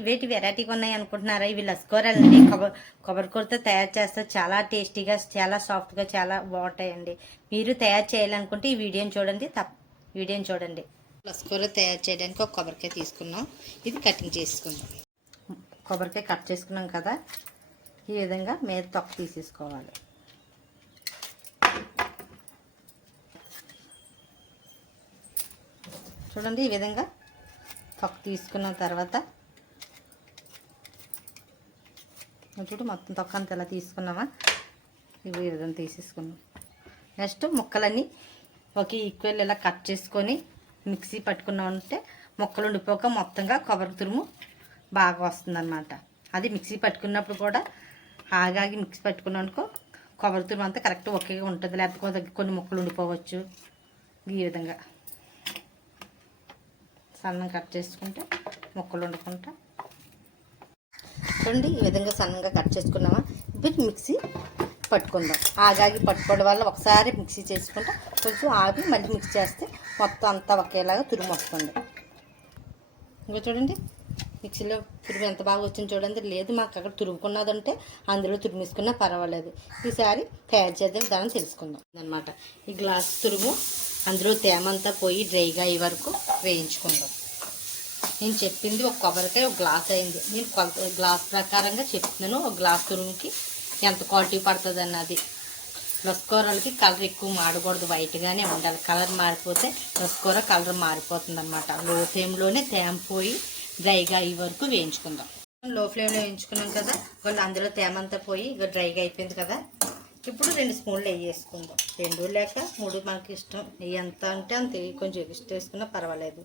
ఇవేటి వెరైటీగా ఉన్నాయి అనుకుంటున్నారా? ఇవి లస్కూరలండి. కొబ్బరికూరతో తయారు చేస్తారు. చాలా టేస్టీగా, చాలా సాఫ్ట్గా, చాలా బాగుంటాయండి. మీరు తయారు చేయాలనుకుంటే ఈ వీడియోని చూడండి. వీడియోని చూడండి. లస్కూర తయారు చేయడానికి ఒక కొబ్బరికాయ తీసుకున్నాం. ఇది కటింగ్ చేసుకుందాం. కొబ్బరికాయ కట్ చేసుకున్నాం కదా, ఈ విధంగా మీద తొక్క తీసేసుకోవాలి. చూడండి, ఈ విధంగా తొక్క తీసుకున్న తర్వాత చూడు, మొత్తం తొక్క అంతా ఇలా తీసుకున్నామా, ఈ విధంగా తీసేసుకున్నాం. నెక్స్ట్ ముక్కలన్నీ ఒక ఈక్వల్ ఇలా కట్ చేసుకొని మిక్సీ పట్టుకున్నామంటే ముక్కలు ఉండిపోక మొత్తంగా కొబ్బరి తురుము బాగా వస్తుందన్నమాట. అది మిక్సీ పట్టుకున్నప్పుడు కూడా ఆగాగి మిక్సీ పట్టుకున్నాం అనుకో, కొబ్బరి తురుము అంతా కరెక్ట్ ఒకేగా ఉంటుంది. లేకపోతే కొన్ని ముక్కలు ఉండిపోవచ్చు. ఈ విధంగా సన్నంగా కట్ చేసుకుంటే ముక్కలు వండుకుంటా. చూడండి, ఈ విధంగా సన్నంగా కట్ చేసుకున్నామా, ఇప్పుడు మిక్సీ పట్టుకుందాం. ఆగాగి పట్టుకోవడం వల్ల ఒకసారి మిక్సీ చేసుకుంటే కొంచెం ఆగి మళ్ళీ మిక్స్ చేస్తే మొత్తం అంతా ఒకేలాగా తురుము వస్తుంది. ఇంకా చూడండి, మిక్సీలో తురుము ఎంత బాగా వచ్చింది చూడండి. లేదు మాకు అక్కడ తురుముకున్నదంటే అందులో తురిమేసుకున్నా పర్వాలేదు. ఈసారి తయారు చేద్దాం విధానం తెలుసుకుందాం అన్నమాట. ఈ గ్లాస్ తురుము అందులో తేమంతా పోయి డ్రైగా అయ్యే వరకు వేయించుకుందాం. నేను చెప్పింది ఒక కొబ్బరికాయ ఒక గ్లాస్ అయింది. నేను గ్లాస్ ప్రకారంగా చెప్తున్నాను. ఒక గ్లాస్ తురుముకి ఎంత క్వాలిటీ పడుతుంది అన్నది. లస్కూరలకి కలర్ ఎక్కువ మాడకూడదు, వైట్గానే ఉండాలి. కలర్ మారిపోతే లస్కూర కలర్ మారిపోతుంది అన్నమాట. లో ఫ్లేమ్లోనే తేమ పోయి డ్రైగా అయ్యే వరకు వేయించుకుందాం. లో ఫ్లేమ్లో వేయించుకున్నాం కదా, వాళ్ళు అందులో తేమంతా పోయి ఇక డ్రైగా అయిపోయింది కదా. ఇప్పుడు 2 స్పూన్లు నెయ్యి వేసుకుందాం. 2 లేక 3 మనకి ఇష్టం. నెయ్యి ఎంత అంటే అంత కొంచెం ఇష్టం వేసుకున్నా పర్వాలేదు.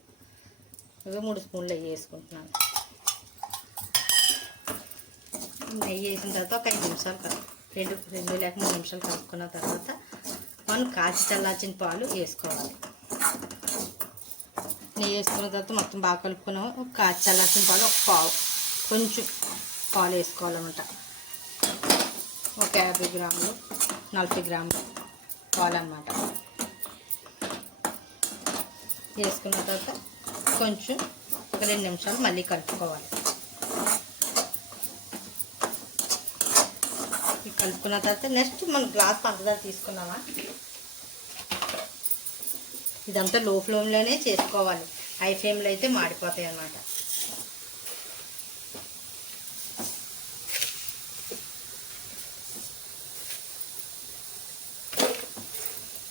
ఇక 3 స్పూన్లు నెయ్యి వేసుకుంటున్నాను. నెయ్యి వేసిన తర్వాత ఒక 5 నిమిషాలు 2 లేక 3 నిమిషాలు కలుపుకున్న తర్వాత మనం కాచి చల్లార్చిన పాలు వేసుకోవాలి. నెయ్యి వేసుకున్న తర్వాత మొత్తం బాగా కలుపుకున్నాము. ఒక కాచి చల్లార్చిన పాలు కొంచెం పాలు వేసుకోవాలన్నమాట. ఒక 50 గ్రాములు 40 గ్రాములు పాలు అన్నమాట. వేసుకున్న తర్వాత కొంచెం ఒక 2 నిమిషాలు మళ్ళీ కలుపుకోవాలి. కలుపుకున్న తర్వాత నెక్స్ట్ మనం గ్లాస్ పంచదార తీసుకున్నామా, ఇదంతా లో ఫ్లేమ్లోనే చేసుకోవాలి. హై ఫ్లేమ్లో అయితే మాడిపోతాయి అన్నమాట.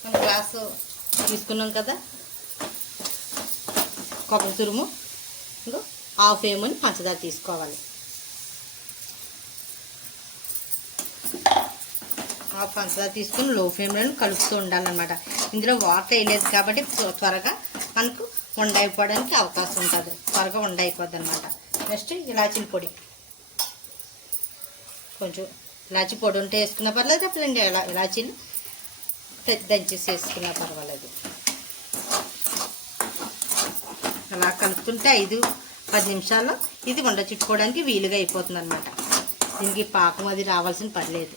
మనం గ్లాసు తీసుకున్నాం కదా, కొబ్బరి తురుము హాఫ్ ఏమని పంచదార తీసుకోవాలి. హాఫ్ పంచదార తీసుకొని లో ఫ్లేమ్లో కలుపుతూ ఉండాలన్నమాట. ఇందులో వాటర్ వేయలేదు కాబట్టి త్వరగా మనకు వండైపోవడానికి అవకాశం ఉంటుంది. త్వరగా వండైపోద్ది అనమాట. నెక్స్ట్ ఇలాచీల పొడి, కొంచెం ఇలాచీ పొడి ఉంటే వేసుకున్నా పర్లేదు. అప్పుడు ఇలాచీలు దంచేసి వేసుకున్నా పర్వాలేదు. అలా కలుపుతుంటే 5-10 నిమిషాల్లో ఇది వండ చుట్టుకోవడానికి వీలుగా అయిపోతుంది అనమాట. దీనికి పాకం అది రావాల్సిన పర్లేదు.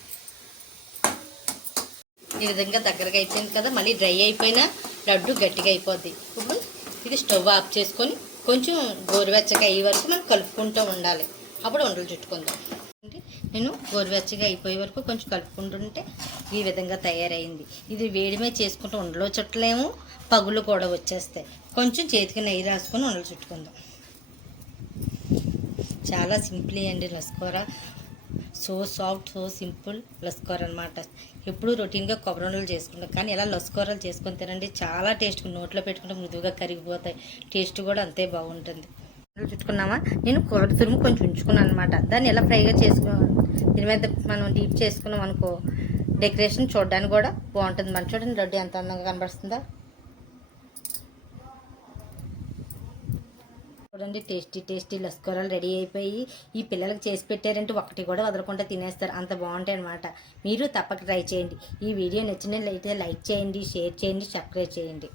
ఈ విధంగా దగ్గరగా అయిపోయింది కదా, మళ్ళీ డ్రై అయిపోయినా లడ్డు గట్టిగా అయిపోద్ది. ఇప్పుడు ఇది స్టవ్ ఆఫ్ చేసుకొని కొంచెం గోరువెచ్చగా అయ్యే వరకు మనం కలుపుకుంటూ ఉండాలి. అప్పుడు ఉండలు చుట్టుకుందాం. నేను గోరువెచ్చగా అయిపోయే వరకు కొంచెం కలుపుకుంటుంటే ఈ విధంగా తయారైంది. ఇది వేడిమే చేసుకుంటూ ఉండలో చుట్టలేము, పగులు కూడా వచ్చేస్తాయి. కొంచెం చేతికి నెయ్యి రాసుకొని ఉండలు చుట్టుకుందాం. చాలా సింపుల్ అండి లస్కూర. సో సాఫ్ట్, సో సింపుల్ లస్కూర అనమాట. ఎప్పుడు రొటీన్గా కొబ్బరి ఉండలు చేసుకుంటాం, కానీ ఇలా లస్కూరలు చేసుకొని తినండి. చాలా టేస్ట్గా, నోట్లో పెట్టుకుంటే మృదువుగా కరిగిపోతాయి. టేస్ట్ కూడా అంతే బాగుంటుంది. చుట్టుకున్నామా, నేను కొబ్బరి తురుము కొంచెం ఉంచుకున్నాను అనమాట. దాన్ని ఎలా ఫ్రైగా దీని మీద మనం డీప్ చేసుకున్నాం అనుకో, డెకరేషన్ చూడడానికి కూడా బాగుంటుంది. మనం చూడండి లడ్డు ఎంత అందంగా కనబడుతుందా. చూడండి, టేస్టీ లస్కూరలు రెడీ అయిపోయి ఈ పిల్లలకి చేసి పెట్టారంటే ఒకటి కూడా వదలకుండా తినేస్తారు. అంత బాగుంటాయి అనమాట. మీరు తప్పక ట్రై చేయండి. ఈ వీడియో నచ్చినట్లయితే లైక్ చేయండి, షేర్ చేయండి, సబ్స్క్రైబ్ చేయండి.